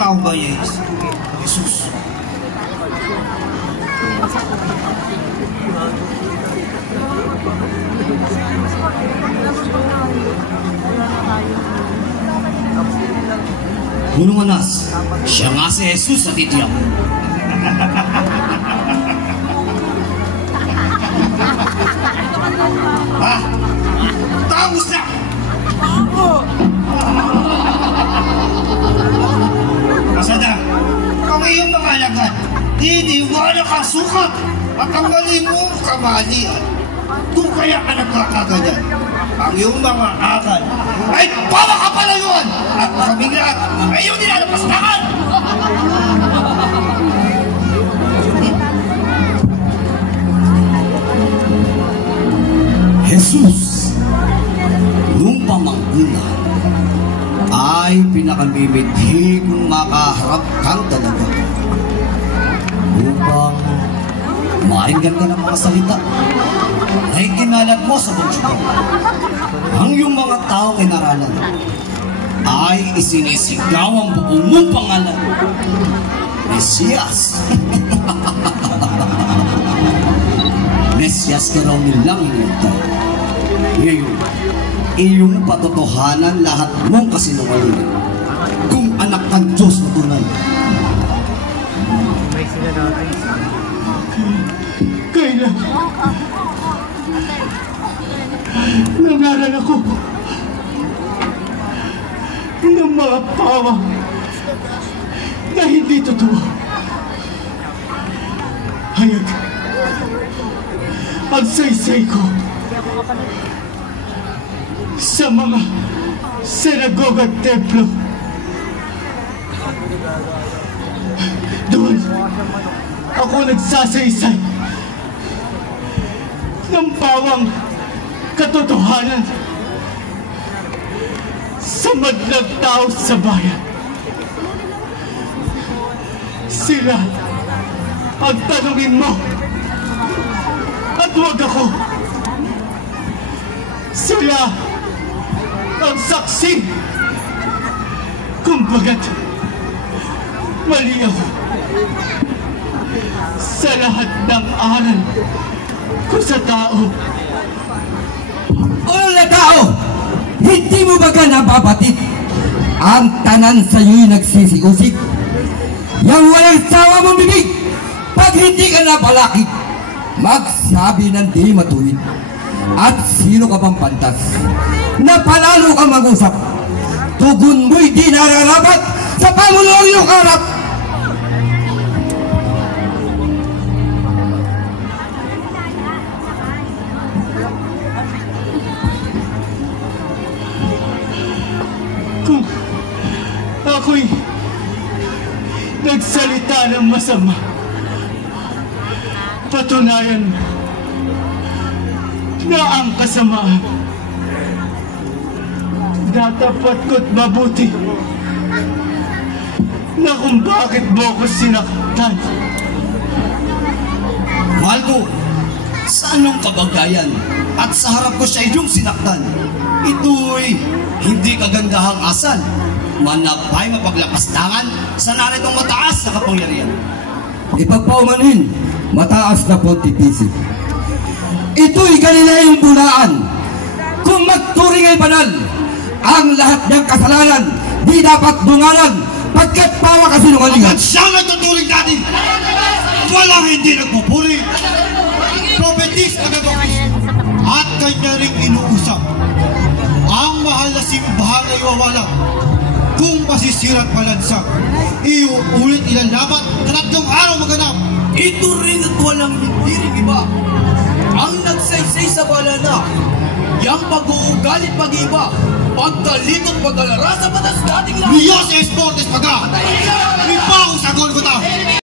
tao ba Jesus? Ngunong manas, siya nga si Jesus sa titiyak. Tapos na! Kasada, kung iyong mga alagad, iniwala ka sukat at ang mali mo kamalian. Kung kaya ka nagkakaganyan, ang iyong mga akal ay pamakapalayuan at kaming lahat ay iyong nilalapastakan! Jesus, nung pamanguna, ay pinakamimidhi kung makaharap kang talaga upang mainggan ka ng mga salita ay kinalat mo sa buong ang iyong mga tao kinaralan ay isinisigaw ang buong mong pangalan, Mesiyas. Mesiyas ka raw nilang hinintay. Ngayon, iyong patotohanan lahat mong kasinungalingan kung anak ng Diyos na tunay. Kailan nangaral ako ng mga pawa na hindi totoo. Hayag ang saysay ko sa mga sinagoga at templo. Doon ako nagsasaysay ng bawang katotohanan sa madlang tao sa bayan. Sila ang tanungin mo at huwag ako. Sila ang saksi kung bagat mali ako sa lahat ng aral ko sa tao. Ola tao, hindi mo ba ka nababatid? Ang tanan sa iyo'y nagsisiusik. Yang walang sawa mong bibig, pag hindi ka napalakit, magsabi ng di matuwid. At sino ka bang pantas? Napalalo ka mag-usap. Tugon mo'y di nararapat sa pamulong iyong harap. Kung ako'y nagsalita ng masama, patunayan na ang kasamaan natapat ko't mabuti na kung bakit mo ko sinaktan. Mahal ko, sa anong kabagayan at sa harap ko siya iyong sinaktan? Ito'y hindi kagandahang asal. Manapay mapaglapastangan sa naritong mataas na kapangyarihan. Ipagpaumanhin, mataas na Pontifice. Ito'y kanilayong bulaan. Kung magturing ay banal, ang lahat ng kasalanan di dapat dungalan pagkat pawa kasinungalingan. At siyang nagtuturing natin, walang hindi nagpupuri. Propetis na nagpapis at kanya rin inuusap. Ang mahal na simbahan ay wawala kung masisirat palansak. Iuulit ilang laban, tatlong araw maganap. Ito rin at walang hindi rin iba ang nagsaysay sa balana. Yang pag-uugalit pag-iba, pagkalit at pag-alara sa batas dating lang. Diyos Esportes Paga! May pao sa gol ko ta!